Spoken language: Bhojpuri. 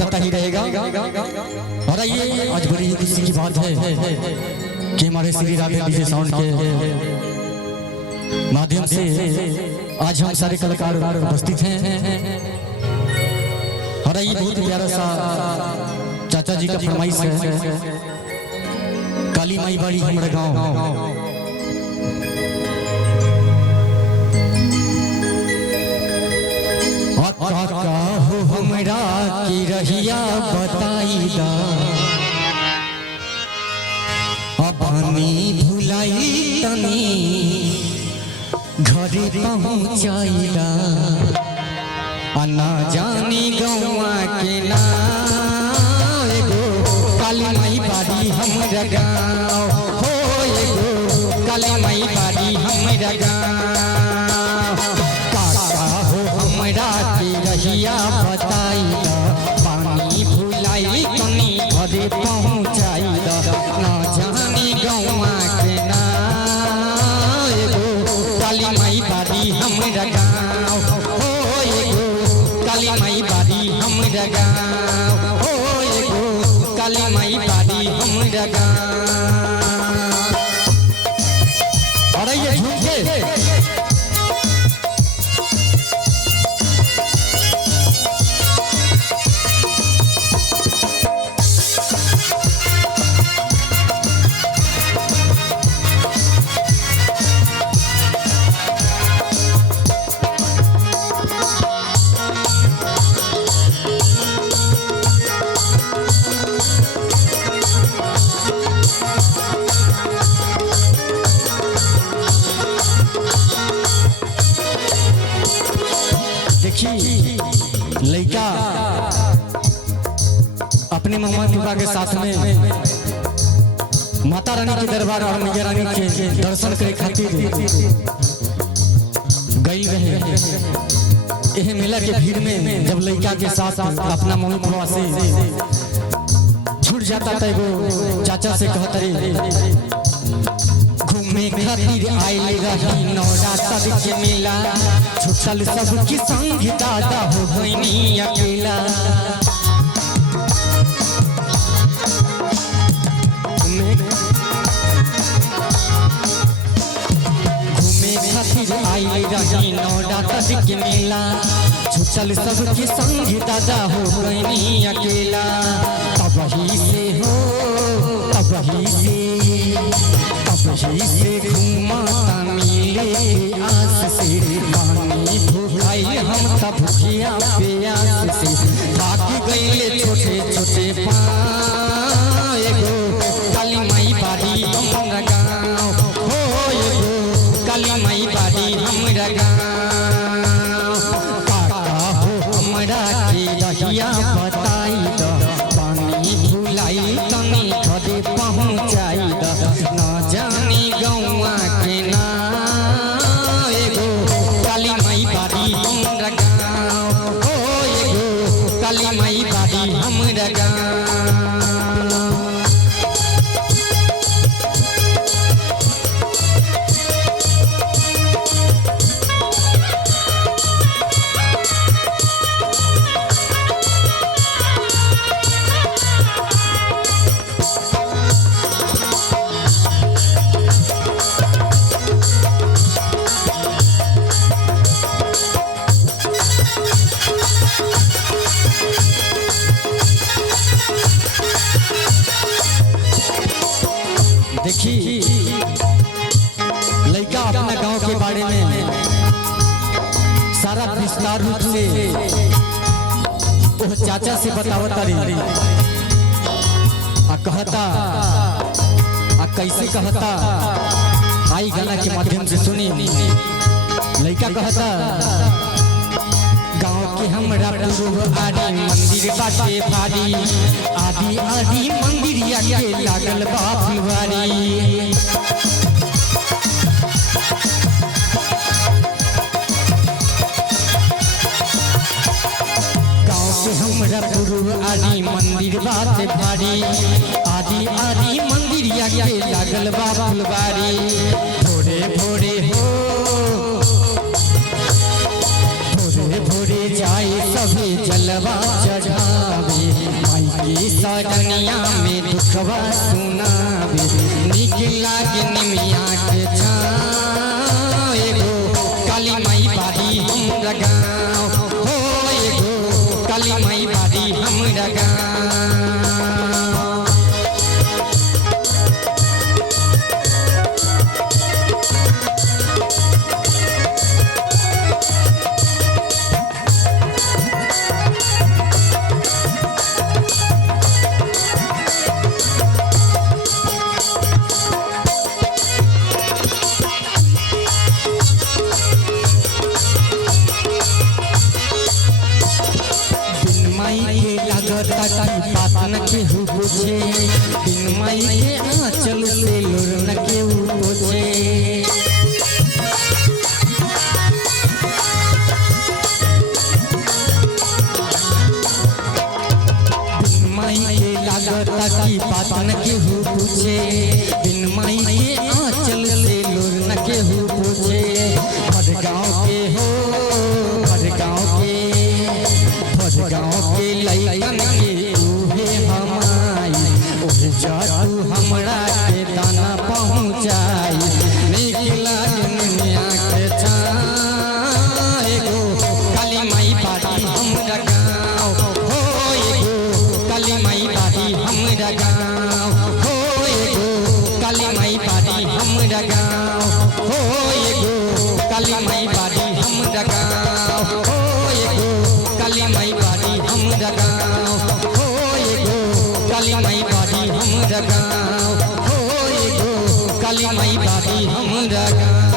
खटखटाता ही रहेगा। और ये आज बड़ी ही खुशी की बात है कि हमारे श्री राधे डीजे साउंड के माध्यम से आज हम सारे कलाकार उपस्थित हैं। और ये बहुत प्यारा सा चाचा जी का फरमाइश है, काली माई बाड़ी हमारे गाँव। काका हो हमरा की रहिया बताईदा, अपनी भुलाई तनी घरे पहुँचाईदा। ना जानी गौआ के ना एगो काली माई बाड़ी हमरा गाँव हो, एगो काली माई बाड़ी हमरा गाँव। काका हो हमरा की रहिया बताईदा, पानी भुलाई तनी घरे पहुँचाईदा। ना जानी गौआ के ना एगो काली माई बाड़ी हमरा गाँव हो, एगो काली माई बाड़ी हमरा गाँव हो, एगो काली माई बाड़ी हमरा गाँव। और ये झूठे लड़का अपने मम्मा पिता के साथ में माता रानी के दरबार और मैया रानी के दर्शन करे खातिर गई रहे। यह मेला के भीड़ में जब लड़का के साथ अपना मम्मी पापा से छूट जाता था, वो चाचा से कहता रे घूमे खातिर आइले रही नवरात्र के मेला, छुटल सबकी संग दादा हो गईनी अकेला। घूमे खातिर आइले रही नवरात्र के मेला, छुटल सबकी संग दादा हो गईनी अकेला। तबही से घूमाता मिले आस से, पानी भुखाई हम तब भुखिया प्यास से। थाक गईले छोटे छोटे पाँव, एगो काली माई बाड़ी हमरा गाँव हो, एगो काली माई बाड़ी हमरा गाँव। काका हो हमरा की रहिया बताईदा, पानी भुलाई तनी घरे पहुँचाईदा। ना जानी गौआ के ना एगो काली माई बाड़ी हमरा गाँव हो, एगो काली माई बाड़ी हमरा गाँव। देखी लड़का अपना गांव के बारे में सारा विस्तार रूप से वो चाचा से बतावता रही। कहता कैसे कहता आई गाना के माध्यम से सुनी। लड़का कहता गांव के हमरा पूर्व आदि मंदिर बाटे भारी, आदि आदि मंदिरिया के लागल बा फुलवारी। गांव के हमरा पूर्व आदि मंदिर बाटे भारी, आदि आदि मंदिरिया के लागल बा फुलवारी। भोरे भोरे हो भोरे जाए सभी जलवा चढ़ावे माई के सरनिया में दुखवा सुनावे निक लागे निमिया के छाँव एगो काली माई बाड़ी हमरा गाँव हो एगो काली माई बाड़ी हमरा गाँव। पातन के हु पूछे बिन माई के आंचल से लोर न के हु पूछे बिन माई के लागत की पातन के हु पूछे बिन माई के आंचल से लोर न के हु पूछे भटगांव के हो भटगांव के लइकन के तू हमरा के दाना पहुँचाई निक लागे निमिया के छाँव एगो काली माई बाड़ी हमरा गाँव हो एगो काली माई बाड़ी हमरा गाँव हो एगो काली माई बाड़ी हमरा गाँव हो एगो काली माई बाड़ी हमरा गाँव हो एगो काली माई बाड़ी हमरा गाँव हो एगो काली माई बाड़ी हमरा गाँव हो एगो काली माई बाड़ी हमरा गाँव।